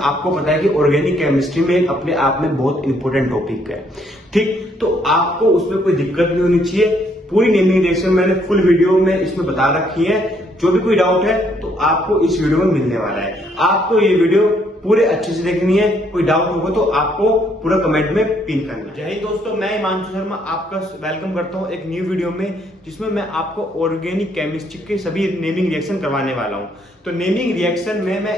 आपको पता है कि ऑर्गेनिक केमिस्ट्री में अपने आप में बहुत इंपॉर्टेंट टॉपिक है, ठीक। तो आपको उसमें कोई दिक्कत नहीं होनी चाहिए। पूरी नेमिंग रिएक्शन मैंने फुल वीडियो में इसमें बता रखी है। जो भी कोई डाउट है तो आपको इस वीडियो में मिलने वाला है। आपको ये वीडियो पूरे अच्छे से देखनी है। कोई डाउट होगा तो आपको पूरा कमेंट में पिन करना है। जय हिंद दोस्तों, मैं हिमांशु शर्मा आपका वेलकम करता हूं एक न्यू वीडियो में, जिसमें मैं आपको ऑर्गेनिक केमिस्ट्री के सभी नेमिंग रिएक्शन करवाने वाला हूं। तो नेमिंग रिएक्शन में मैं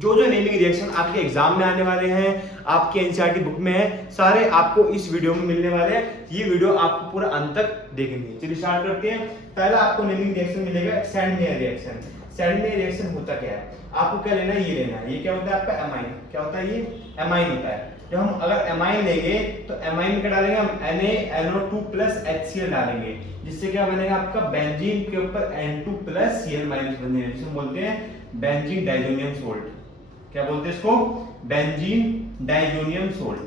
जो नेमिंग रिएक्शन आपके एग्जाम में आने वाले हैं, आपके एनसीईआरटी बुक में है, सारे आपको इस वीडियो में मिलने वाले हैं। ये वीडियो आपको पूरा अंत तक देखनी है। चलिए स्टार्ट करते हैं। पहला आपको नेमिंग रिएक्शन मिलेगा सैंडमेयर रिएक्शन। सैंडमेयर रिएक्शन होता क्या है, आपको क्या लेना है, ये लेना है। ये क्या होता है आपका एमाइन। क्या होता है, ये एमाइन होता है। जब हम अगर एमाइन लेंगे तो एमाइन का डालेंगे हम Na NO2+ HCl डालेंगे, जिससे क्या बनेगा आपका बेंजीन के ऊपर N2+ Cl- बनेगा, जिसे हम बोलते हैं बेंजीन डाइजोनियम सोल्ट। क्या बोलते हैं इसको, बेंजीन डाइजोनियम सोल्ट।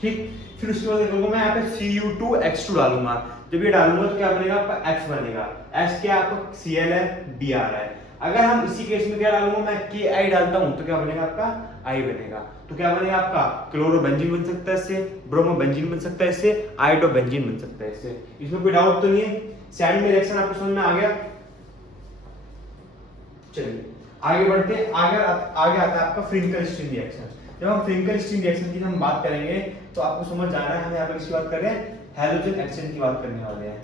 ठीक, फिर उसके बाद देखोगे मैं यहाँ पे Cu2H2 डालूंगा। जब ये डालूंगा तो क्या बनेगा आपका X बनेगा। X क्या आपका Cl है, Br है। अगर हम इसी केस में क्या डालूंगा, मैं Ki डालता हूं तो क्या बनेगा आपका I बनेगा। तो क्या बनेगा आपका क्लोरोबेंजीन बन सकता है इससे, ब्रोमोबेंजीन बन सकता है इससे, आयोडोबेंजीन बन सकता है इससे। इसमें कोई डाउट तो नहीं है। सैंडमेयर रिएक्शन आपको समझ में आ गया। चलिए आगे बढ़ते हैं। आगे आता है आपका फ्रिंकल-स्टीन रिएक्शन। जब हम फ्रिंकल-स्टीन रिएक्शन की हम बात करेंगे तो आपको समझ जाना है हम यहाँ पर किसकी बात कर रहे हैं, हैलोजन एक्सचेंज की बात करने वाले हैं।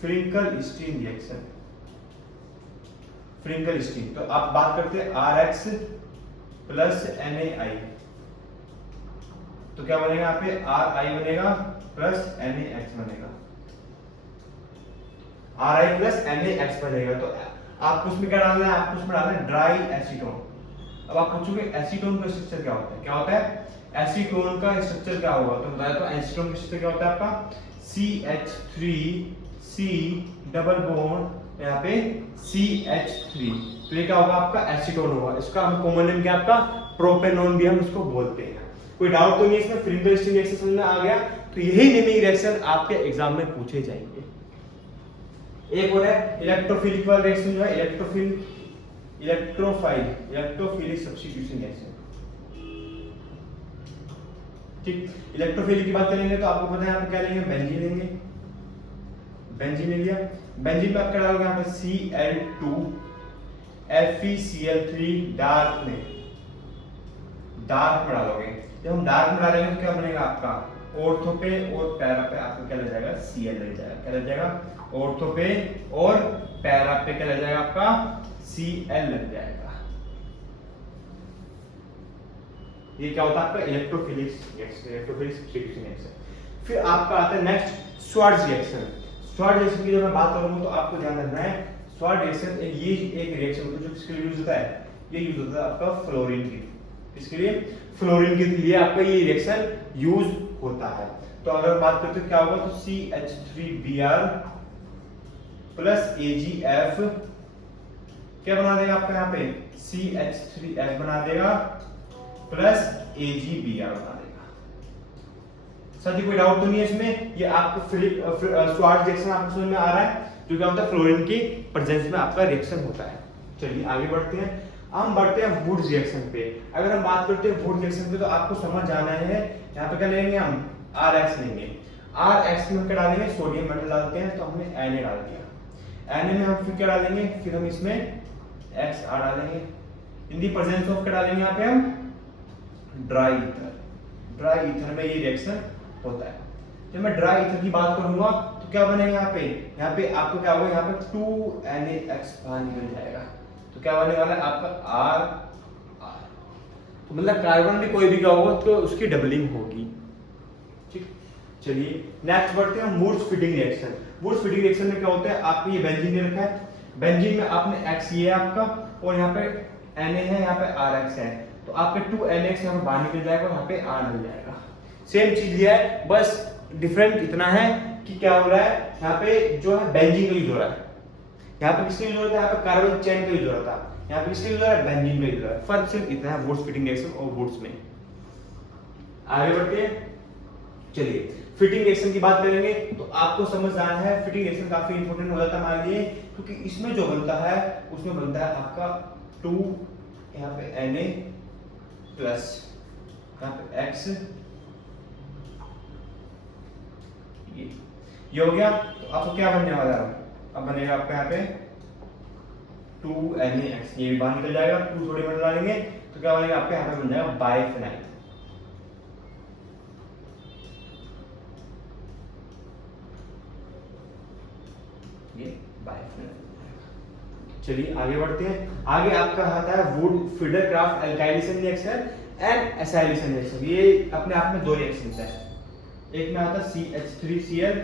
फ्रिंकल-स्टीन रिएक्शन, फ्रिंकल-स्टीन। तो आप बात करते हैं RX प्लस NaI। तो क्या बनेगा यहाँ पे RI बनेगा प्लस NaX बनेगा। RI प्लस NaX बनेगा। तो आपको उसमें क्या डालना है, आपको उसमें डालना है ड्राई एसीटोन। अब आप पूछोगे एसीटोन का स्ट्रक्चर क्या होता है, क्या होता है एसीटोन का स्ट्रक्चर क्या होगा, तो बताया तो एसीटोन का स्ट्रक्चर क्या होता है आपका CH3C डबल बॉन्ड यहाँ पे CH3। तो ये क्या होगा आपका एसीटोन होगा। इसका हम कॉमन नेम क्या आपका प्रोपेनॉन भी हम उसको बोलते हैं। कोई डाउट तो नहीं है इसमें। फ्रिंकल-स्टीन रिएक्शन समझ में आ गया। तो यही नेमिंग रिएक्शन आपके एग्जाम में पूछे जाएंगे। एक और है इलेक्ट्रोफिलिक वाला रिएक्शन, जो है इलेक्ट्रोफिलिक सब्स्टिट्यूशन रिएक्शन। ठीक, इलेक्ट्रोफिलिक की बात करेंगे तो आपको पता है यहाँ पे क्या लेंगे, बेंजीन लेंगे। बेंजीन ले लिया। बेंजीन में आप क्या डालोगे यहाँ पे Cl2 FeCl3 डार्क में डालोगे। जब हम डार्क में डालेंगे तो क्या बनेगा आपका ऑर्थो पे और पैरा पे आपको क्या लग जाएगा, Cl लग जाएगा। क्या लग जाएगा, ऑर्थो पे और पैरा पे क्या लग जाएगा आपका Cl लग जाएगा। ये क्या होता है आपका इलेक्ट्रोफिलिक सब्स्टिट्यूशन रिएक्शन। फिर आपका आता है next Swarts reaction. Swarts reaction की जब मैं बात करूंगा तो आपको ध्यान रखना है, स्वार्ट्ज रिएक्शन ये एक रिएक्शन होता है जो किसके लिए यूज होता है, ये यूज होता है आपका फ्लोरीन की। किसके लिए, फ्लोरीन के लिए आपका ये रिएक्शन यूज होता है। तो अगर बात करते हो क्या होगा, तो CH3Br प्लस AgF क्या बना देगा आपका यहाँ पे CH3F बना देगा प्लस AgBr बना देगा। साथी कोई डाउट तो नहीं है इसमें। ये आपको स्वार्ट्ज रिएक्शन आपको समझ में आ रहा है, जो क्या होता है फ्लोरीन की प्रेजेंस में आपका रिएक्शन होता है। चलिए आगे बढ़ते हैं। हम बढ़ते हैं वुड्स रिएक्शन पे। अगर हम बात करते हैं वुड्स रिएक्शन पे तो आपको समझ जाना है यहाँ पे क्या लेंगे, हम RX लेंगे। RX में क्या डालेंगे, सोडियम मेटल डालते हैं तो हमने Na डाल दिया। Na में हम फिर क्या डालेंगे, फिर हम इसमें XR डालेंगे। इन दी प्रेजेंस ऑफ क्या डालेंगे यहाँ पे हम ड्राई ईथर। ड्राई ईथर में ये रिएक्शन होता है। जब मैं ड्राई ईथर की बात करूंगा तो क्या बनेगा यहाँ पे आपको क्या होगा, यहाँ पे 2NaX बाहर निकल जाएगा। तो क्या बनने वाला है आपका R। तो मतलब कार्बन भी कोई भी क्या होगा तो उसकी डबलिंग होगी। ठीक, चलिए नेक्स्ट बढ़ते हैं Wurtz Fittig reaction. Wurtz Fittig reaction में क्या होता है, आपको ये बेंजीन दे रखा है। बेंजीन में आपने X ये है आपका और यहाँ पे Na है, यहाँ पे RX है। तो आपके 2NaX यहाँ पे बाहर निकल जाएगा और यहाँ पे R मिल जाएगा। सेम चीज ये है, बस डिफरेंट इतना है कि क्या हो रहा है, यहाँ पे जो है बेंजीन का यूज हो रहा है, यहाँ पे किसकी यूज हो रहा है, यहाँ पे कार्बन चेन का यूज हो रहा था, यहाँ पे किसकी यूज हो रहा है, बेंजीन का यूज हो रहा है। फर्क सिर्फ इतना है वुड्स फिटिंग रिएक्शन और वुड्स में। आगे बढ़ते हैं। चलिए फिटिंग रिएक्शन की बात करेंगे तो आपको समझ आना है फिटिंग रिएक्शन काफी इंपॉर्टेंट हो जाता है हमारे लिए, क्योंकि इसमें जो बनता है उसमें बनता है आपका 2 यहाँ पे Na प्लस यहाँ पे X, ये हो गया। तो आपको क्या बनने वाला है, अब बनेगा आपका यहाँ पे 2NaX, ये भी बाहर निकल जाएगा, 2 थोड़ी मिला लेंगे तो क्या बनेगा आपका यहाँ पे बन जाएगा बाइफेनाइल। ये बाइफेनाइल। चलिए आगे बढ़ते हैं। आगे आपका आता है would feeder craft alkylation reaction and acylation reaction. ये अपने आप में दो रिएक्शंस है, एक में आता है CH3Cl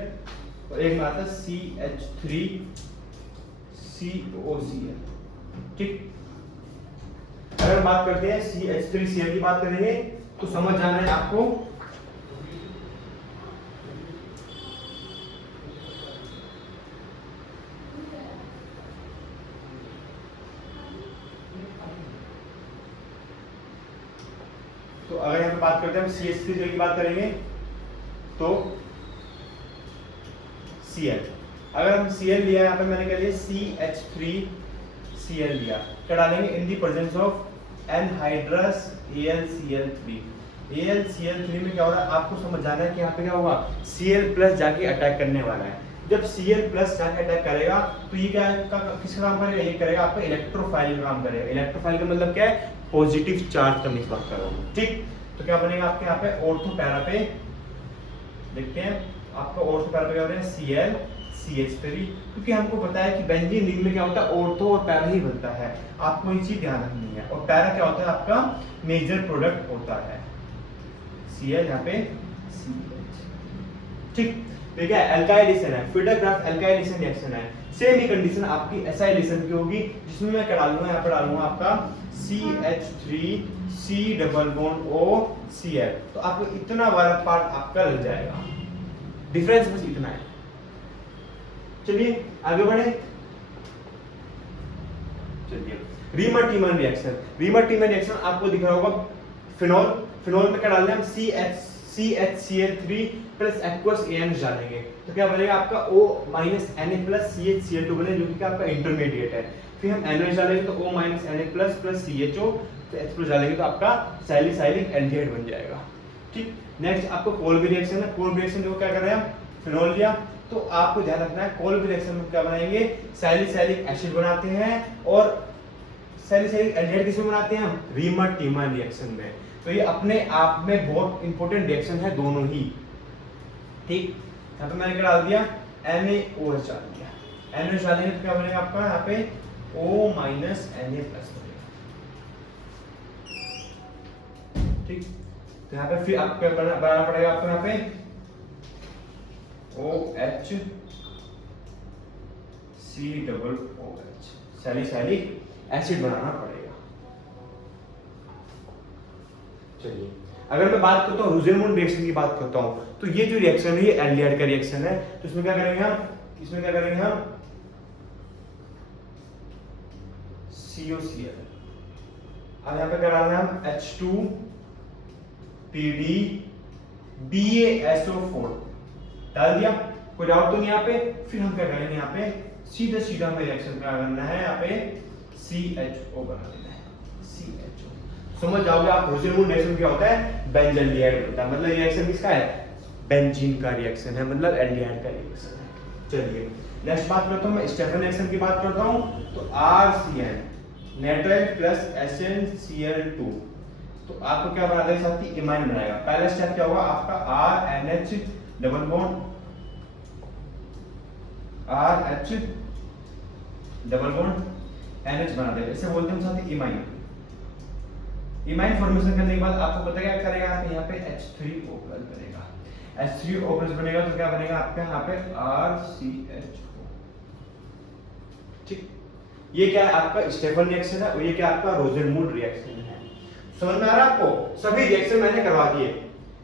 और एक में आता है CH3COCl। ठीक, अगर बात करते हैं CH3Cl की बात करेंगे तो समझ जाना है आपको तो अगर यहाँ पे बात करते हैं हम CH3Cl की बात करेंगे तो Cl, अगर हम Cl लिया यहाँ पे मैंने कह लिया CH3Cl लिया, क्या डालेंगे in the presence of anhydrous AlCl3। AlCl3 में क्या हो रहा है आपको समझ जाना है कि यहाँ पे क्या होगा Cl प्लस जाके अटैक करने वाला है। जब Cl प्लस जाके अटैक करेगा तो ये क्या किसका काम करेगा, ये करेगा आपका इलेक्ट्रोफाइल का काम करेगा। इलेक्ट्रोफाइल का मतलब क्या है, पॉजिटिव चार्ज का मिसबात करोगे। ठीक, तो क्या बनेगा आपके यहाँ पे ऑर्थो पैरा पे देखते हैं, आपका ऑर्थो पैरा पे क्या हो रहा है ClCH3, क्योंकि हमको पता है कि बेंजीन रिंग में क्या होता है ऑर्थो और पैरा ही बनता है, आपको ये चीज ध्यान रखनी है। और पैरा क्या होता है आपका मेजर प्रोडक्ट होता है Cl यहाँ पे CH। ठीक, तो क्या एल्काइलेशन है, फीडर क्राफ्ट एल्काइलेशन रिएक्शन है। सेम ही कंडीशन आपकी एसाइलेशन की होगी, जिसमें मैं क्या डालूंगा यहाँ पे डालूंगा आपका CH3C डबल बॉन्ड OCl। तो आपको इतना वाला पार्ट आपका लग जाएगा, डिफरेंस बस इतना है। चलिए आगे बढ़े। चलिए रीमर-टीमर रिएक्शन, रीमर-टीमर रिएक्शन आपको दिख रहा होगा फिनॉल, फिनॉल में क्या डालना है हम CHCl3 प्लस एक्वस AN डालेंगे तो क्या बनेगा आपका O minus Na plus CHCl2 बने, जो कि आपका इंटरमीडिएट है। फिर हम NH डालेंगे तो O minus Na plus plus CHO, फिर H प्लस डालेंगे तो आपका सैलिसाइलिक एल्डिहाइड बन जाएगा। ठीक, नेक्स्ट आपको कोल्बी रिएक्शन है। कोल्बी रिएक्शन देखो क्या कर रहे हैं हम, फिनॉल लिया तो आपको ध्यान रखना है कोल्बी रिएक्शन में क्या बनाएंगे, सैलिसाइलिक एसिड बनाते हैं और सैलिसाइलिक एल्डिहाइड किसमें बनाते हैं हम, रीमर-टीमर रिएक्शन में। तो ये अपने आप में बहुत इंपॉर्टेंट रिएक्शन है दोनों ही। ठीक, यहाँ पे मैंने क्या डाल दिया NaOH डाल दिया, NaOH डालेंगे तो क्या बनेगा आपका यहाँ पे O माइनस Na प्लस बनेगा। ठीक, तो यहाँ पे फिर आपको बनाना पड़ेगा आपको यहाँ पे OH C double OH, salicylic acid बनाना पड़ेगा। चलिए अगर मैं बात करता हूँ रोसेनमूड रिएक्शन की बात करता हूँ तो ये जो रिएक्शन है ये एल्डिहाइड का रिएक्शन है। तो इसमें क्या करेंगे हम, इसमें क्या करेंगे हम COCl, अब यहाँ पे क्या डालना है हम H2PD BaSO4 डाल दिया, कोई डाउट तो नहीं यहाँ पे। फिर हम क्या करेंगे यहाँ पे सीधा सीधा हमें रिएक्शन क्या करना है, यहाँ पे CHO बना देना है, CHO। समझ जाओगे आप रोसेनमूड रिएक्शन क्या होता है, बेंजल्डिहाइड होता है, मतलब रिएक्शन किसका है, बेंजीन का रिएक्शन है, मतलब एल्डिहाइड का रिएक्शन है। चलिए नेक्स्ट बात करता हूँ मैं स्टेफन रिएक्शन की बात करता हूँ तो RCN नाइट्राइल प्लस SnCl2, तो आपको क्या बना देगा साथी, इमाइन बनाएगा। पहला स्टेप क्या होगा आपका RH double bond RH double bond NH बना देगा, इसे बोलते हैं साथी इमाइन। इमाइन फॉर्मेशन करने के बाद आपको पता क्या करेगा, यहाँ पे H3O प्लस बनेगा, H3O प्लस बनेगा तो क्या बनेगा आपके यहाँ पे RCHO। ठीक, ये क्या है आपका स्टेफन रिएक्शन है और ये क्या आपका रोसेनमूड रिएक्शन है। समझ में आ रहा है आपको, सभी रिएक्शन मैंने करवा दिए।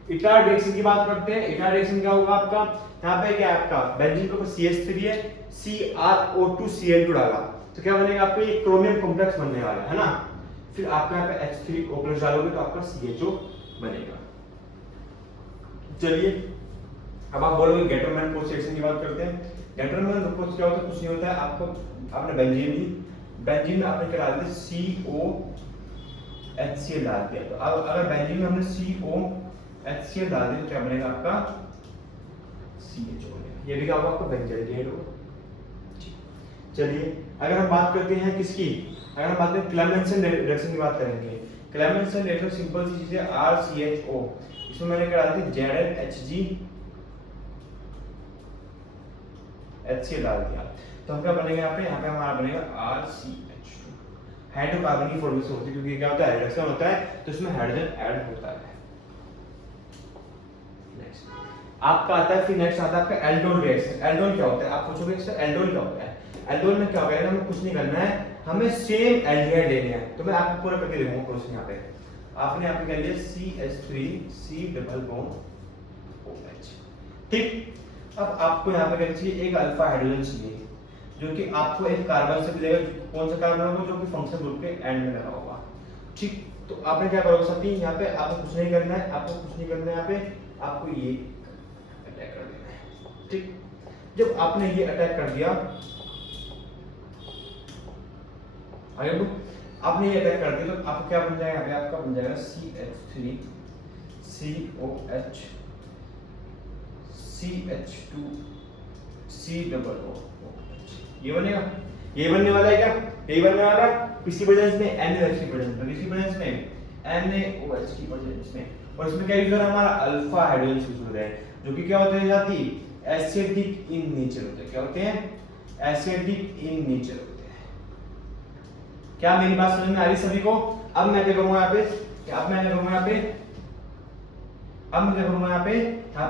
इटार्ड रिएक्शन की बात करते हैं। इटार्ड रिएक्शन क्या होगा आपका, यहाँ पे क्या है आपका बेंजीन के ऊपर CH3 है, CrO2Cl2 डाला तो क्या बनेगा आपको, ये क्रोमियम कॉम्प्लेक्स बनने वाला है ना। फिर आपका यहाँ पे H3O डालोगे तो आपका CHO बनेगा। चलिए अब आप बोलोगे गेटरमैन पोस्ट रिएक्शन की बात करते हैं। गेटरमैन पोस्ट क्या होता है, कुछ नहीं होता है, आपको आपने बेंजीन में आपने क्या डाल दिया COHCl डाल दिया। तो अब अगर बेंजीन में हमने COHCl डाल दिया तो क्या बनेगा आपका CH बनेगा, ये भी क्या होगा आपका बेंजाइड होगा। चलिए अगर हम बात करते हैं किसकी, अगर हम बात करें क्लेमेंसन रिएक्शन की बात करेंगे। क्लेमेंसन रिएक्शन सिंपल सी चीज है RCHO, इसमें मैंने क्या डाल दी ZnHgHCl डाल दिया। तो हम क्या बनेगा यहाँ पे हमारा बनेगा RCH2। हाइड्रोकार्बन की फॉर्मेशन होती है क्योंकि क्या होता है रिएक्शन होता है तो इसमें हाइड्रोजन ऐड होता है। नेक्स्ट आपका आता है, फिर नेक्स्ट आता है आपका एल्डोन रिएक्शन। एल्डोन क्या होता है, आप पूछोगे सर एल्डोन क्या होता है। एल्डोन में क्या होगा, हमें कुछ नहीं करना है, हमें सेम एल्डिहाइड लेने हैं। तो मैं आपको पूरा करके दिखाऊंगा क्वेश्चन। यहाँ पे आपने यहाँ पे क्या लिया CH3C डबल बॉन्ड OH, ठीक। अब आपको यहाँ पे क्या चाहिए, एक अल्फा हाइड्रोजन चाहिए जो कि आपको एक कार्बन से मिलेगा। कौन सा कार्बन होगा, जो कि फंक्शनल ग्रुप के एंड में लगा होगा, ठीक। तो आपने क्या करोगे साथी, यहाँ पे आपको कुछ नहीं करना है, आपको कुछ नहीं करना है, यहाँ पे आपको ये अटैक कर देना है, ठीक। जब आपने ये अटैक कर दिया, आगे बढ़ो, आपने ये अटैक कर दिया तो आपको क्या बन जाएगा, यहाँ पे आपका बन जाएगा CH3COH CH2C डबल OH, ये बनेगा। ये बनने वाला है क्या, यही बनने वाला है। किसी प्रेजेंस में NaOH की प्रेजेंस में, किसी प्रेजेंस में NaOH की प्रेजेंस में, और इसमें क्या यूज हो रहा है हमारा अल्फा हाइड्रोजन यूज हो रहा है, जो कि क्या होते हैं साथी एसिडिक इन नेचर होते हैं। क्या होते हैं, एसिडिक इन नेचर होते हैं। क्या मेरी बात समझ में आ रही सभी को। अब मैं क्या करूंगा यहाँ पे, अब मैं क्या करूंगा यहाँ पे, अब मैं क्या करूंगा यहाँ पे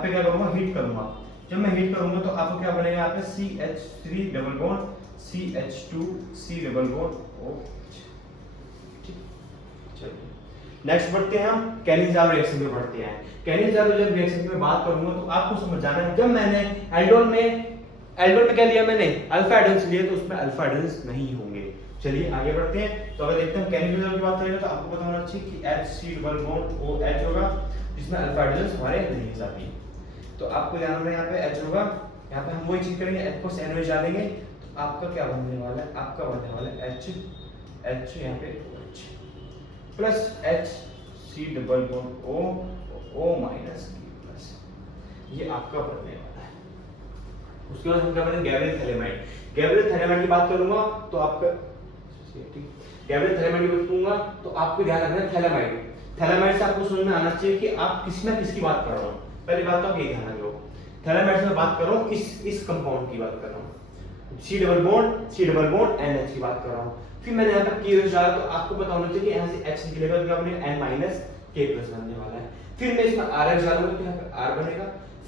क्या करूंगा, हीट करूंगा। जब मैं हीट करूंगा तो आपको क्या बनेगा यहाँ पे CH3 double bond CH2C double bond OH, ठीक। चलिए नेक्स्ट बढ़ते हैं, हम कैनिज़ारो रिएक्शन में बढ़ते हैं। कैनिज़ारो जब रिएक्शन में बात करूंगा तो आपको समझ जाना है, जब मैंने एल्डोन में क्या लिया, मैंने अल्फा हाइड्रोजन लिया, तो उसमें अल्फा हाइड्रोजन नहीं होंगे। चलिए आगे बढ़ते हैं। तो अगर देखते हैं कैनिज़ारो की बात करेंगे तो आपको पता होना चाहिए कि HC डबल बॉन्ड OH होगा, जिसमें अल्फा हाइड्रोजन हमारे नहीं है साथी। तो आपको ध्यान रखना है यहाँ पे H होगा, यहाँ पे हम वही चीज करेंगे, H को NaOH डालेंगे तो आपका क्या बनने वाला है, आपका बनने वाला है H यहाँ पे OH plus HC double bond O minus K plus, ये आपका बनने वाला है। उसके बाद हम क्या बनेंगे गैब्रियल थैलेमाइड। गैब्रियल थैलेमाइड की बात करूंगा तो आपका ठीक, गैब्रियल थैलेमाइड की बात करूंगा तो आपको ध्यान रखना है थैलेमाइड से आपको समझ में आना चाहिए कि आप किसमें किसकी बात कर रहे हो। पहली बात तो आप ये ध्यान रखो, थैलेमाइड से मैं बात कर रहा हूँ इस कंपाउंड की बात कर रहा हूँ, C डबल बॉन्ड NH की बात कर रहा हूँ। फिर मैंने यहाँ पर KOH डाला तो आपको पता होना चाहिए कि यहाँ से H निकलेगा तो क्या बनेगा N माइनस K प्लस बनने वाला है। फिर मैं इसमें RH डालूंगा तो यहाँ पे R बनेगा,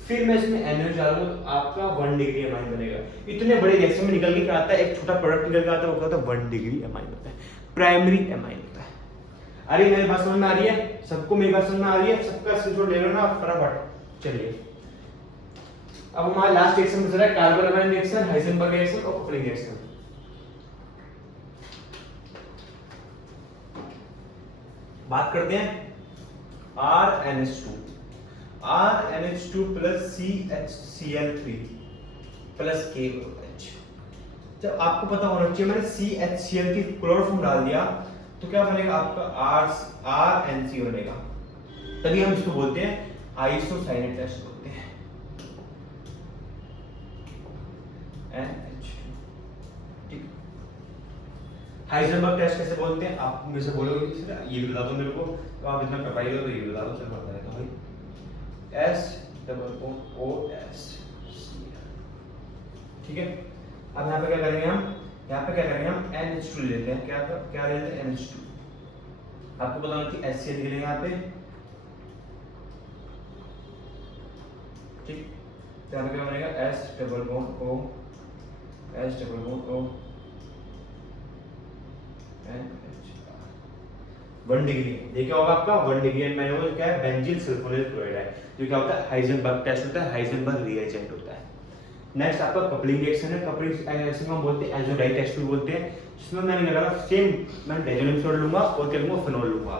फिर मैं इसमें NH डालूंगा तो आपका 1 डिग्री एमाइन बनेगा। इतने बड़े रिएक्शन में निकल के आता है, एक छोटा प्रोडक्ट निकल के आता है, वो क्या होता है 1 डिग्री एमाइन होता है, प्राइमरी एमाइन होता है। अरे मेरी बात समझ में आ रही है सबको, मेरी बात समझ में आ रही है, सबका स्क्रीनशॉट ले लो ना फटाफट। चलिए अब हमारा लास्ट रिएक्शन बच रहा है carbon amine reaction, Heisenberg reaction और कपलिंग रिएक्शन। बात करते हैं RNH2 plus CHCl3 plus KOH। जब आपको पता होना चाहिए मैंने CHCl की क्लोरोफॉर्म डाल दिया तो क्या बनेगा आपका RNC बनेगा, तभी हम इसको बोलते हैं आइसोसाइनेट टेस्ट बोलते हैं NH, ठीक। हाइजेनबर्ग टेस्ट कैसे बोलते हैं, आप मेरे से बोलोगे ये भी बता दो मेरे को, तो आप इतना कर पाएंगे तो ये बता दो, चल पता है तो भाई S डबल बॉन्ड OS, ठीक है। अब यहाँ पे क्या करेंगे हम, यहाँ पे क्या करेंगे हम NH2 ले लेते हैं, क्या ले लेते हैं NH2। आपको पता होना चाहिए HCl निकलेगा यहाँ पे, ठीक। तो यहाँ पे क्या बनेगा S double bond O H double bond O NH 1 degree. देखिए होगा आपका 1 डिग्री एंड मैंने वो क्या है बेंजीन सल्फोनेल क्लोराइड है, जो क्या होता है हाइजेनबर्ग टेस्ट होता है, हाइजेनबर्ग रिएजेंट होता है। नेक्स्ट आपका कपलिंग रिएक्शन है, कपलिंग रिएक्शन को हम बोलते हैं एजोडाइट टेस्ट भी बोलते हैं, जिसमें मैंने लगा सेम मैं डाइजोनियम सोल्ट लूंगा और क्या लूंगा फिनोल लूंगा।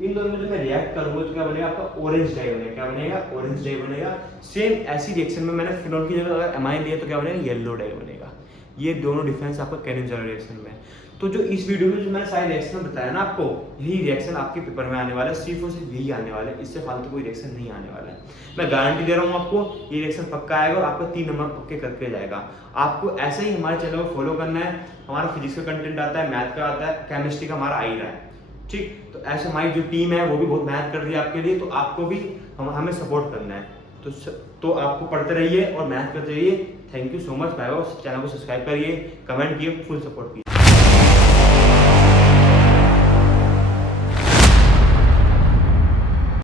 इन दोनों में जो मैं रिएक्ट करूंगा तो क्या बनेगा आपका ऑरेंज डाई बनेगा। क्या बनेगा? ऑरेंज डाई बनेगा। सेम ऐसी रिएक्शन में मैंने फिनोल की जगह अगर एमाइन लिया तो क्या बनेगा? येलो डाई बनेगा। ये दोनों डिफरेंस आपका कैनिंजर रिएक्शन में। तो जो इस वीडियो में जो मैंने सारे रिएक्शन बताया ना आपको, यही रिएक्शन आपके पेपर में आने वाला है, सिर्फ और सिर्फ यही आने वाला है, इससे फालतू कोई रिएक्शन नहीं आने वाला है। मैं गारंटी दे रहा हूँ आपको, ये रिएक्शन पक्का आएगा और आपका 3 नंबर पक्के करके जाएगा। आपको ऐसे ही हमारे चैनल को फॉलो करना है। हमारा फिजिक्स का कंटेंट आता है, मैथ का आता है, केमिस्ट्री का हमारा आ ही रहा है, ठीक। तो ऐसे हमारी जो टीम है वो भी बहुत मेहनत कर रही है आपके लिए, तो आपको भी हमें सपोर्ट करना है। तो आपको पढ़ते रहिए और मेहनत करते रहिए। Thank you so much. Bye bye. Channel को सब्सक्राइब करिए, कमेंट किए, फुल सपोर्ट कीजिए।